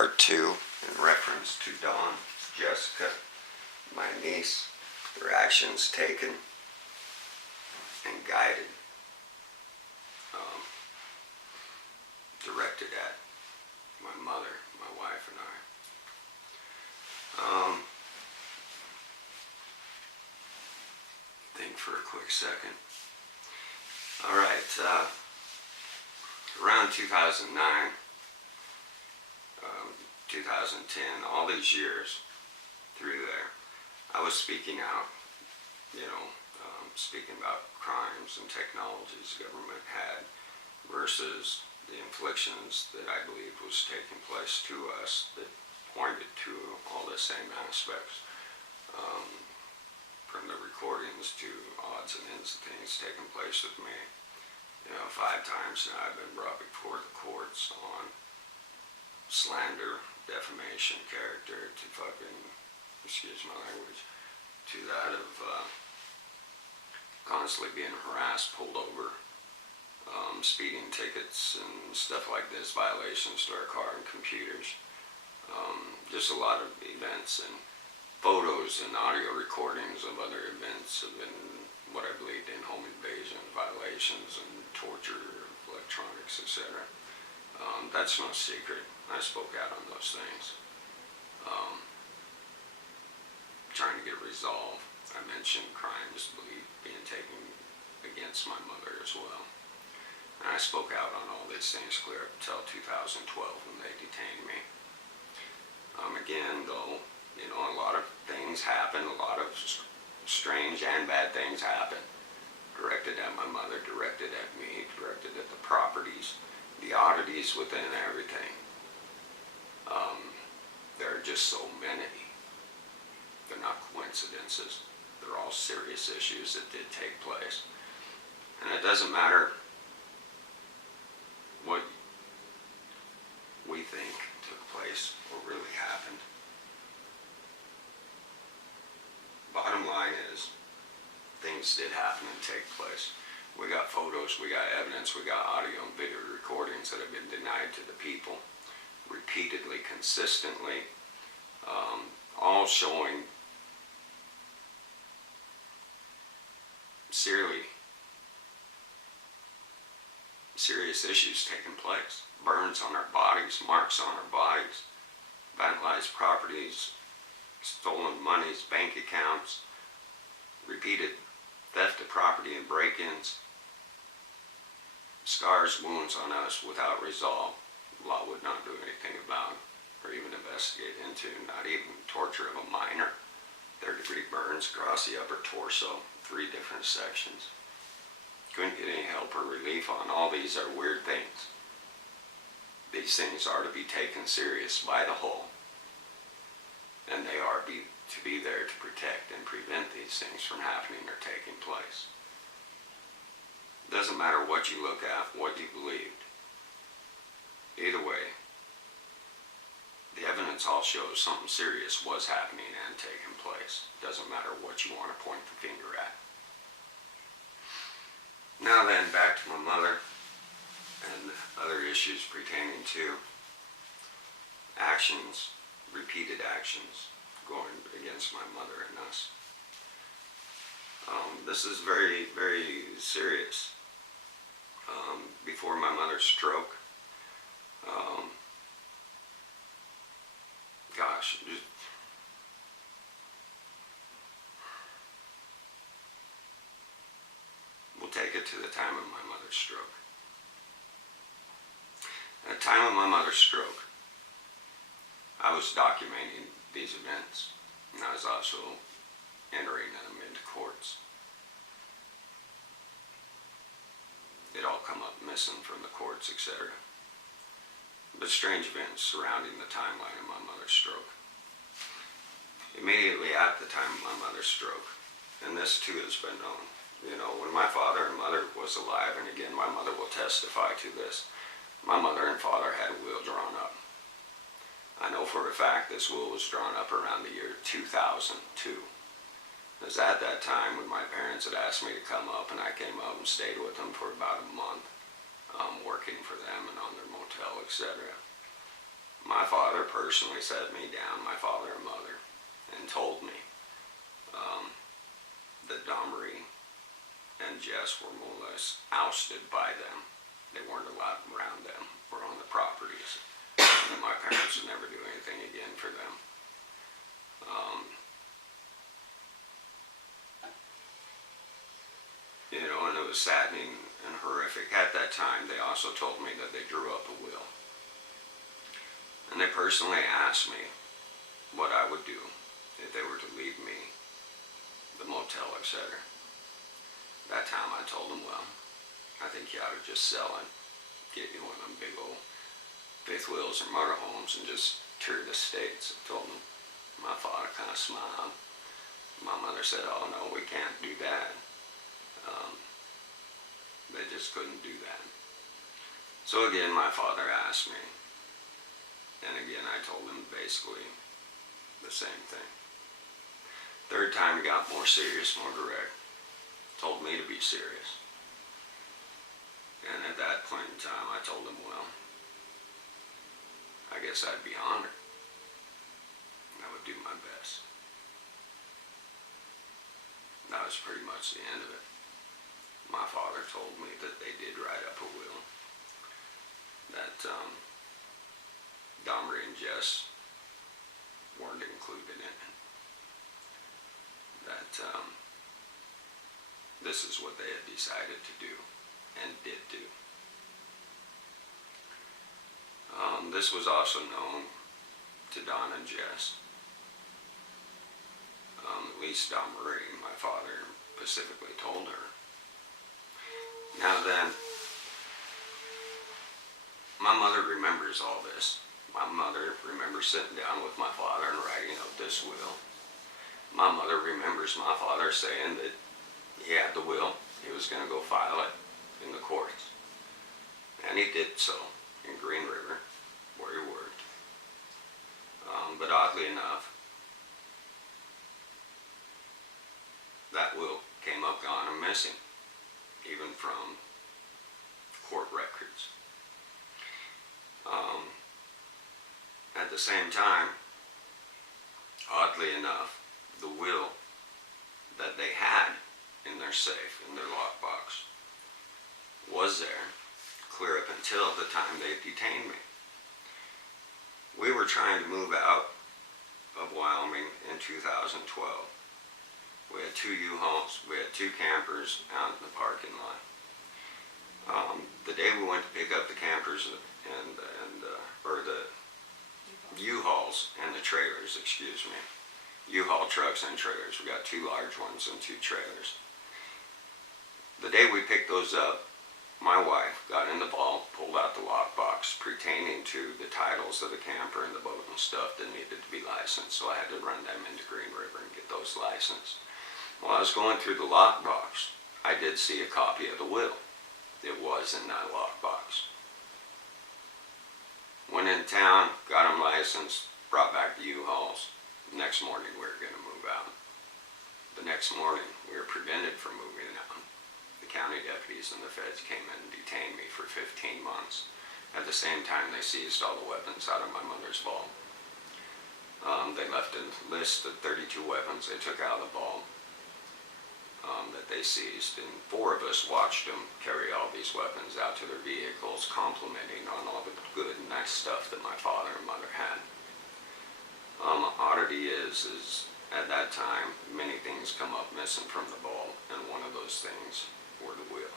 part 2 in reference to Dawn, Jessica, my niece, their actions taken and guided, directed at my mother, my wife, and I. Think for a quick second. Alright, around 2009, 2010, all these years through there, I was speaking out, speaking about crimes and technologies the government had versus the inflictions that I believe was taking place to us that pointed to all the same aspects. From the recordings to odds and ends of things taking place with me. 5 times now I've been brought before the courts on slander, defamation, character, to fucking, excuse my language, to that of constantly being harassed, pulled over, speeding tickets and stuff like this, violations to our car and computers. Just a lot of events and photos and audio recordings of other events have been what I believed in home invasion, violations, and torture, electronics, etc. That's no secret. I spoke out on those things. Trying to get resolved. I mentioned crimes being taken against my mother as well. And I spoke out on all these things clear up until 2012 when they detained me. Again, though, a lot of things happen, a lot of strange and bad things happen. Directed at my mother, directed at me, directed at the properties, the oddities within everything. There are just so many. They're not coincidences. They're all serious issues that did take place. And it doesn't matter what we think took place or really happened. Bottom line is, things did happen and take place. We got photos, we got evidence, we got audio and video recordings that have been denied to the people repeatedly, consistently, all showing serious issues taking place. Burns on our bodies, marks on our bodies, vandalized properties, stolen monies, bank accounts, repeated theft of property and break-ins, scars, wounds on us without resolve. Law would not do anything about or even investigate into, not even torture of a minor. 3rd-degree burns across the upper torso, 3 different sections. Couldn't get any help or relief on. All these are weird things. These things are to be taken serious by the whole. And they are to be there to protect and prevent these things from happening or taking place. It doesn't matter what you look at, what you believed. Either way, the evidence all shows something serious was happening and taking place. It doesn't matter what you want to point the finger at. Now then, back to my mother and other issues pertaining to actions, repeated actions going against my mother and us. This is very, very serious. Before my mother's stroke, we'll take it to the time of my mother's stroke. At the time of my mother's stroke, I was documenting these events, and I was also entering them into courts. They'd all come up missing from the courts, etc. But strange events surrounding the timeline of my mother's stroke. Immediately at the time of my mother's stroke, and this too has been known, when my father and mother was alive, and again my mother will testify to this, my mother and father had a will drawn up. I know for a fact this will was drawn up around the year 2002. It was at that time when my parents had asked me to come up, and I came up and stayed with them for about a month, working for them and on their motel, etc. My father personally sat me down, my father and mother, and told me that Domry and Jess were more or less ousted by them. They weren't allowed around them or on the properties. And my parents would never do anything again for them. You know, and it was saddening and horrific. At that time, they also told me that they drew up a will. And they personally asked me what I would do if they were to leave me the motel, etc. That time I told them, well, I think you ought to just sell it, get you one of them big old fifth wheels or motorhomes and just tour the states. I told them. My father kind of smiled. My mother said, oh no, we can't do that. They just couldn't do that. So again, my father asked me, and again I told him basically the same thing. Third time he got more serious, more direct. Told me to be serious. And at that point in time I told him, well, I guess I'd be honored. I would do my best. That was pretty much the end of it. My father told me that they did write up a will, that Domry and Jess weren't included in it. That this is what they had decided to do and did do. This was also known to Don and Jess. At least Domry, my father, specifically told her. Now then, my mother remembers all this. My mother remembers sitting down with my father and writing up this will. My mother remembers my father saying that he had the will, he was going to go file it in the courts. And he did so in Green River, where he worked. But oddly enough, that will came up gone and missing, even from court records. At the same time, oddly enough, the will that they had in their safe, in their lockbox, was there, clear up until the time they detained me. We were trying to move out of Wyoming in 2012. We had 2 U-Hauls, we had 2 campers out in the parking lot. The day we went to pick up the campers or the U-Hauls and the trailers, excuse me. U-Haul trucks and trailers. We got 2 large ones and 2 trailers. The day we picked those up, my wife got in the vault, pulled out the lockbox pertaining to the titles of the camper and the boat and stuff that needed to be licensed, so I had to run them into Green River and get those licensed. While I was going through the lockbox, I did see a copy of the will. It was in that lockbox. Went in town, got them licensed, brought back the U-Hauls. Next morning we were going to move out. The next morning we were prevented from moving out. The county deputies and the feds came in and detained me for 15 months. At the same time they seized all the weapons out of my mother's vault. They left a list of 32 weapons they took out of the vault that they seized, and 4 of us watched them carry all these weapons out to their vehicles, complimenting on all the good and nice stuff that my father and mother had. Oddity is at that time, many things come up missing from the vault, and one of those things were the will.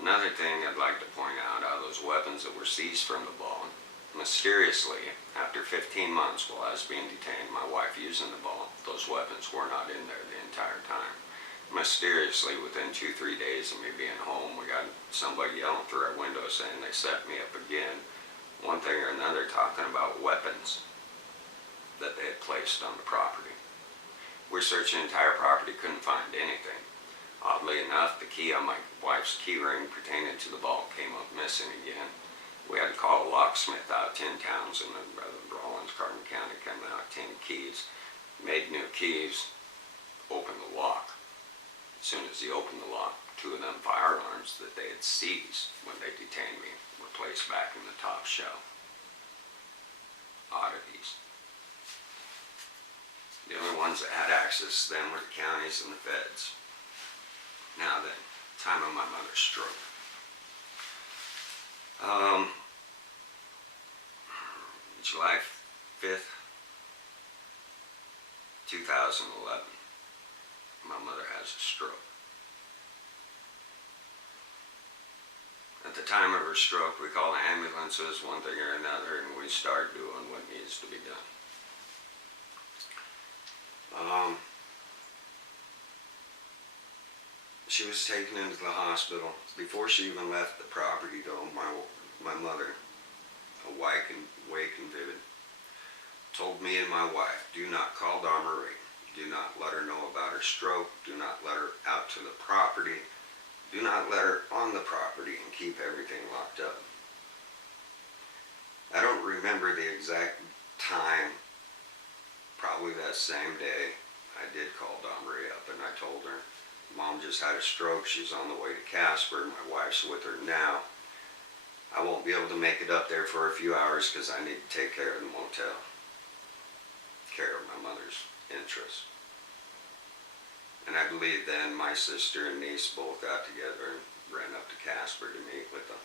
Another thing I'd like to point out of those weapons that were seized from the vault, mysteriously, after 15 months while I was being detained, my wife using the vault, those weapons were not in there the entire time. Mysteriously, within 2-3 days of me being home, we got somebody yelling through our window saying they set me up again, one thing or another, talking about weapons that they had placed on the property. We searched the entire property, couldn't find anything. Oddly enough, the key on my wife's key ring pertaining to the vault came up missing again. We had to call a locksmith out 10 towns in Rawlins, Carbon County, came out 10 keys, made new keys, opened the lock. As soon as he opened the lock, 2 of them firearms that they had seized when they detained me were placed back in the top shelf. oddities. The only ones that had access to them were the counties and the feds. Now then, time of my mother's stroke. July 5th, 2011, my mother has a stroke. At the time of her stroke, we call ambulances, one thing or another, and we start doing what needs to be done. She was taken into the hospital. Before she even left the property, though, my mother, awake and vivid, told me and my wife, do not call Marie. Do not let her know about her stroke. Do not let her out to the property. Do not let her on the property, and keep everything locked up. I don't remember the exact time. Probably that same day, I did call Marie up and I told her, Mom just had a stroke. She's on the way to Casper. My wife's with her now. I won't be able to make it up there for a few hours because I need to take care of the motel. Care of my mother's interests. And I believe then my sister and niece both got together and ran up to Casper to meet with them.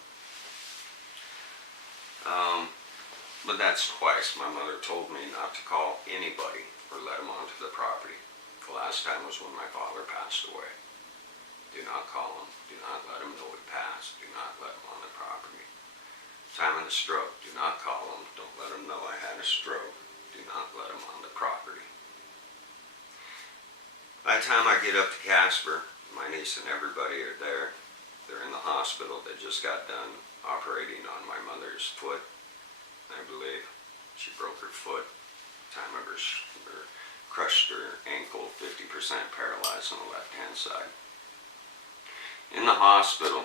But that's twice my mother told me not to call anybody or let them onto the property. The last time was when my father passed away. Do not call him. Do not let him know he passed. Do not let him on the property. Time of the stroke. Do not call him. Don't let him know I had a stroke. Do not let him on the property. By the time I get up to Casper, my niece and everybody are there. They're in the hospital. They just got done operating on my mother's foot, I believe. She broke her foot. Time of her crushed her ankle, 50% paralyzed on the left-hand side. In the hospital,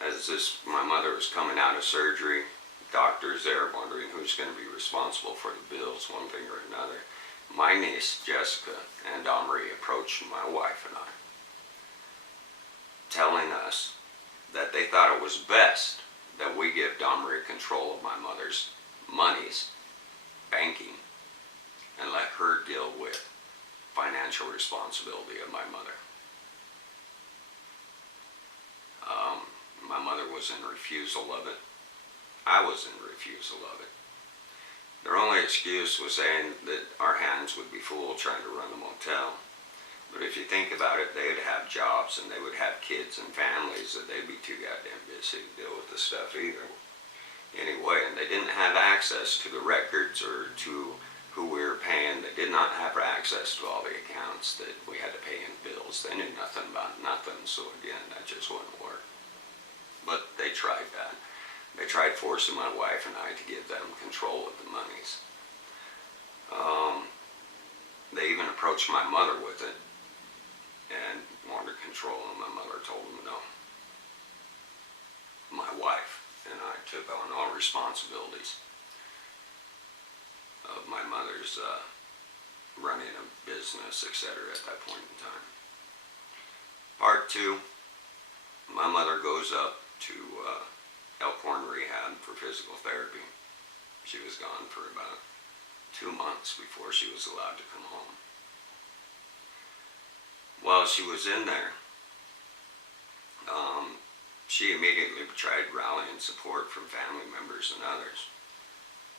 as my mother was coming out of surgery, doctors there wondering who's going to be responsible for the bills, one thing or another. My niece, Jessica, and Marie approached my wife and I, telling us that they thought it was best that we give Marie control of my mother's monies, banking, and let her deal with financial responsibility of my mother. My mother was in refusal of it. I was in refusal of it. Their only excuse was saying that our hands would be full trying to run the motel. But if you think about it, they would have jobs and they would have kids and families that they'd be too goddamn busy to deal with the stuff either. Anyway, and they didn't have access to the records or to who we were paying. They did not have access to all the accounts that we had to pay in bills. They knew nothing about nothing, so again, that just wouldn't work. But they tried that. They tried forcing my wife and I to give them control of the monies. They even approached my mother with it and wanted control, and my mother told them no. My wife and I took on all responsibilities of my mother's running a business, etc. at that point in time. Part 2, my mother goes up to Elkhorn Rehab for physical therapy. She was gone for about 2 months before she was allowed to come home. While she was in there, she immediately tried rallying support from family members and others,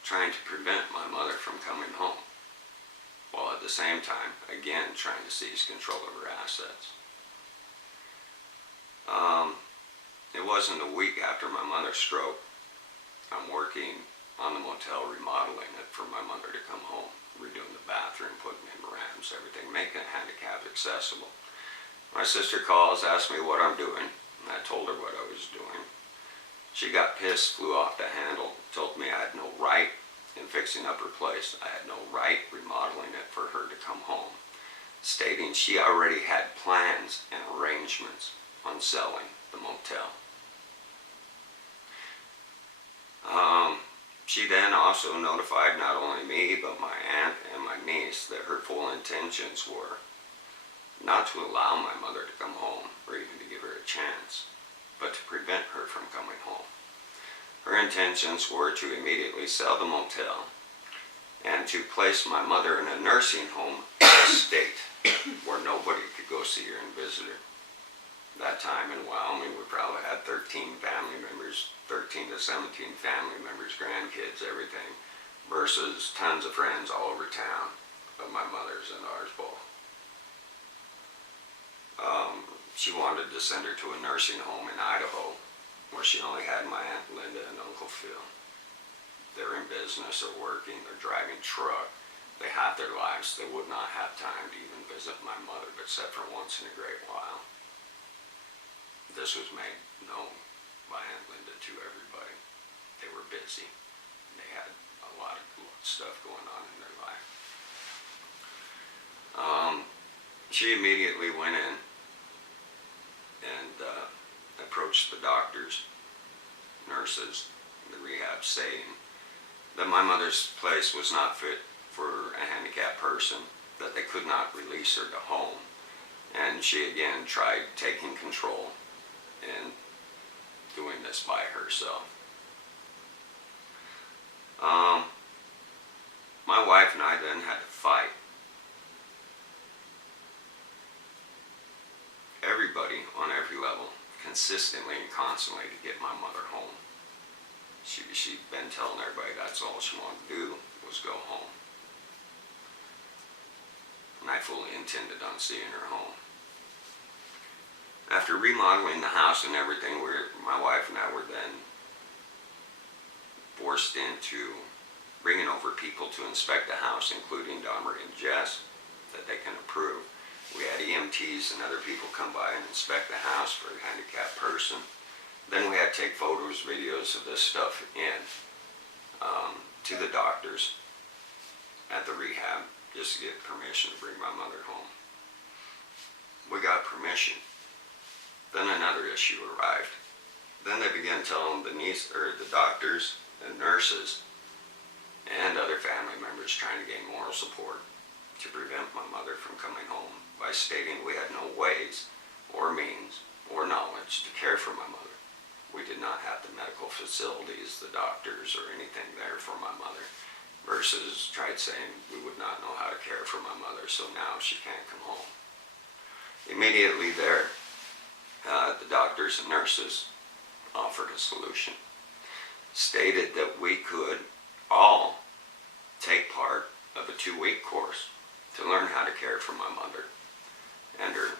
trying to prevent my mother from coming home, while at the same time, again, trying to seize control of her assets. It wasn't a week after my mother's stroke. I'm working on the motel, remodeling it for my mother to come home, redoing the bathroom, putting in ramps, everything, making it handicap accessible. My sister calls, asks me what I'm doing, and I told her what I was doing. She got pissed, flew off the handle, told me I had no right in fixing up her place. I had no right remodeling it for her to come home, stating she already had plans and arrangements on selling the motel. She then also notified not only me, but my aunt and my niece that her full intentions were not to allow my mother to come home or even to give her a chance, but to prevent her from coming home. Her intentions were to immediately sell the motel, and to place my mother in a nursing home in a state where nobody could go see her and visit her. That time in Wyoming, we probably had 13 family members, 13 to 17 family members, grandkids, everything, versus tons of friends all over town of my mother's and ours both. She wanted to send her to a nursing home in Idaho, where she only had my Aunt Linda and Uncle Phil. They're in business or working, they're driving truck. They have their lives. They would not have time to even visit my mother, except for once in a great while. This was made known by Aunt Linda to everybody. They were busy. They had a lot of stuff going on in their life. She immediately went in and approached the doctors, nurses, the rehab, saying that my mother's place was not fit for a handicapped person, that they could not release her to home. And she again tried taking control and doing this by herself. My wife and I then had to fight. Everybody on every level, consistently and constantly, to get my mother home. She'd been telling everybody that's all she wanted to do was go home. And I fully intended on seeing her home. After remodeling the house and everything, my wife and I were then forced into bringing over people to inspect the house, including Dahmer and Jess, that they can approve. We had EMTs and other people come by and inspect the house for a handicapped person. Then we had to take photos, videos of this stuff in to the doctors at the rehab, just to get permission to bring my mother home. We got permission. Then another issue arrived. Then they began telling the doctors and nurses and other family members trying to gain moral support to prevent my mother from coming home by stating we had no ways or means or knowledge to care for my mother. We did not have the medical facilities, the doctors, or anything there for my mother, versus tried saying we would not know how to care for my mother, so now she can't come home. Immediately there, the doctors and nurses offered a solution. Stated that we could all take part of a 2-week course to learn how to care for my mother and her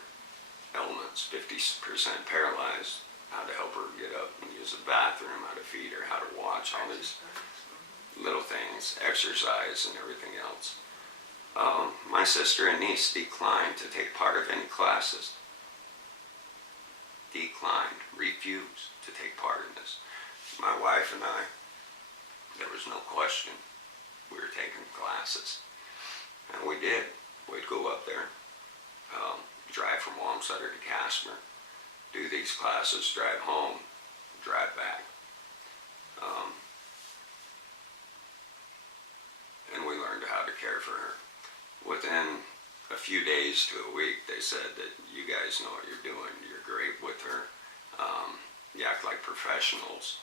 ailments, 50% paralyzed, how to help her get up and use the bathroom, how to feed her, how to watch, all these little things, exercise and everything else. My sister and niece declined to take part of any classes. Declined, refused to take part in this. My wife and I, there was no question, we were taking classes. And we did. We'd go up there, drive from Wamsutter to Casper, do these classes, drive home, drive back. And we learned how to care for her. Within a few days to a week, they said that you guys know what you're doing. You're great with her. You act like professionals.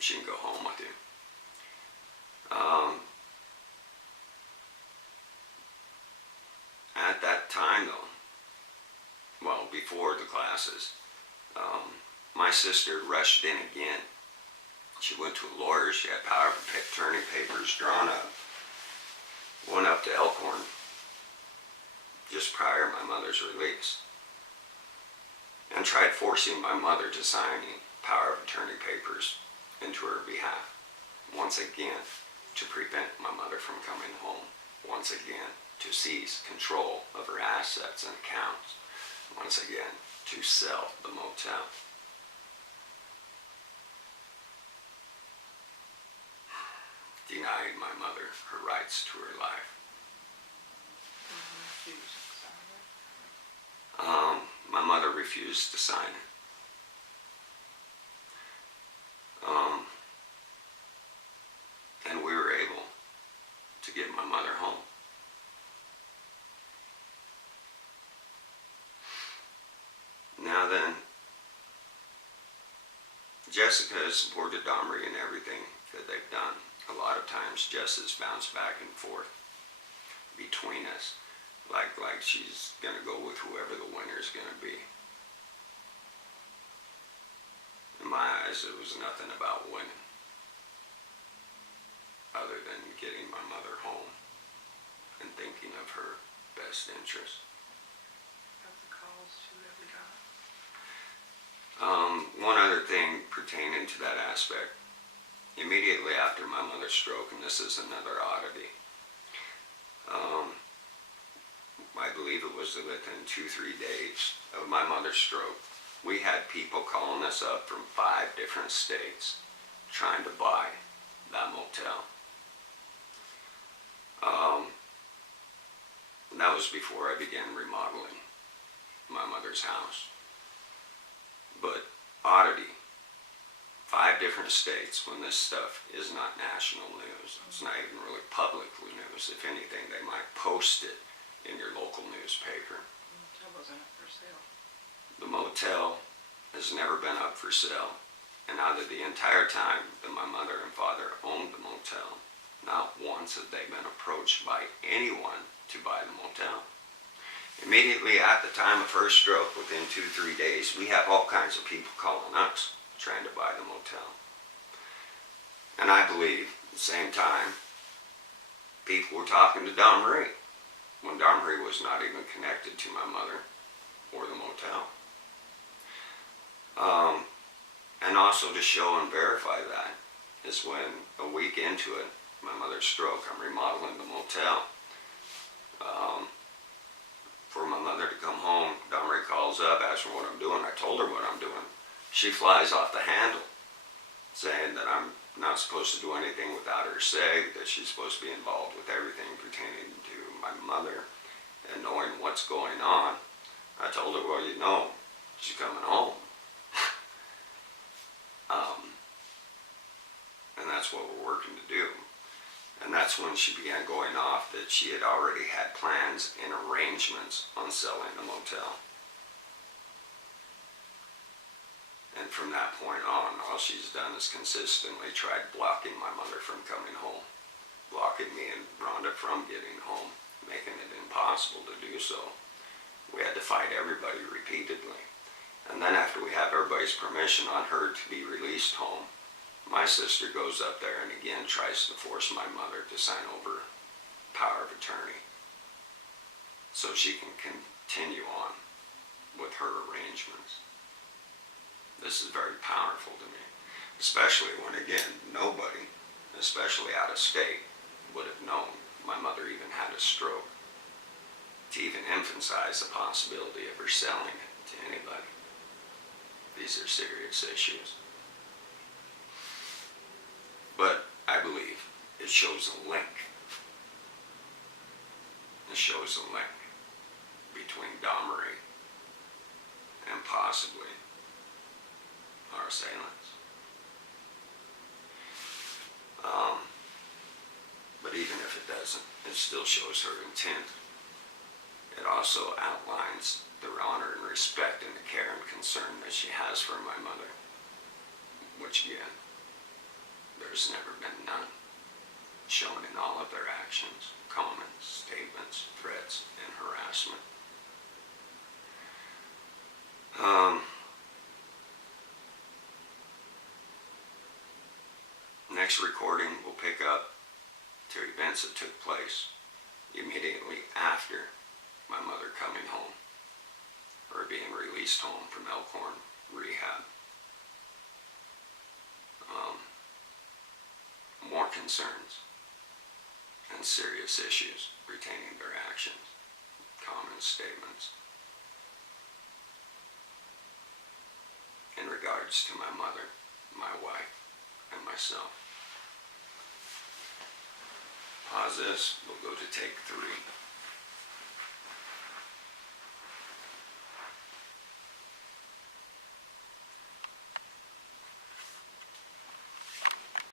She can go home with you. At that time, though, well, before the classes, my sister rushed in again. She went to a lawyer. She had power of attorney papers drawn up. Went up to Elkhorn just prior to my mother's release and tried forcing my mother to sign power of attorney papers into her behalf. Once again, to prevent my mother from coming home. Once again, to seize control of her assets and accounts. Once again, to sell the motel. Denied my mother her rights to her life. My mother refused to sign it. And we were able to get my mother home. Now then, Jessica has supported Dahmer in everything that they've done. A lot of times times Jess has bounced back and forth between us, like she's gonna go with whoever the winner's gonna be. In my eyes, it was nothing about winning, other than getting my mother home and thinking of her best interest. Of the calls too that we got. One other thing pertaining to that aspect, immediately after my mother's stroke, and this is another oddity, I believe it was within 2-3 days of my mother's stroke, we had people calling us up from 5 different states trying to buy that motel. That was before I began remodeling my mother's house. But oddity, 5 different states, when this stuff is not national news, it's not even really public news. If anything, they might post it in your local newspaper. The motel wasn't up for sale. The motel has never been up for sale, and out of the entire time that my mother and father owned the motel, not once have they been approached by anyone to buy the motel. Immediately at the time of her stroke, within 2-3 days, we have all kinds of people calling us trying to buy the motel. And I believe at the same time, people were talking to Don Marie when Don Marie was not even connected to my mother or the motel. And also to show and verify that is when a week into it, my mother's stroke, I'm remodeling the motel. For my mother to come home, Don Marie calls up, asks her what I'm doing. I told her what I'm doing. She flies off the handle, saying that I'm not supposed to do anything without her say, that she's supposed to be involved with everything pertaining to my mother and knowing what's going on. I told her, well, you know, she's coming home. And that's what we're working to do. And that's when she began going off that she had already had plans and arrangements on selling the motel. And from that point on, all she's done is consistently tried blocking my mother from coming home, blocking me and Rhonda from getting home, making it impossible to do so. We had to fight everybody repeatedly. And then after we have everybody's permission on her to be released home, my sister goes up there and again tries to force my mother to sign over power of attorney so she can continue on with her arrangements. This is very powerful to me, especially when, again, nobody, especially out of state, would have known my mother even had a stroke, to even emphasize the possibility of her selling it to anybody. These are serious issues. But I believe it shows a link. It shows a link between Don Marie and possibly our assailants. But even if it doesn't, it still shows her intent. It also outlines the honor and respect and the care and concern that she has for my mother, which again, there's never been none, shown in all of their actions, comments, statements, threats, and harassment. Next recording will pick up to events that took place immediately after my mother coming home, or being released home from Elkhorn Rehab. More concerns and serious issues retaining their actions, comments, statements in regards to my mother, my wife, and myself. Pause this, we'll go to take 3.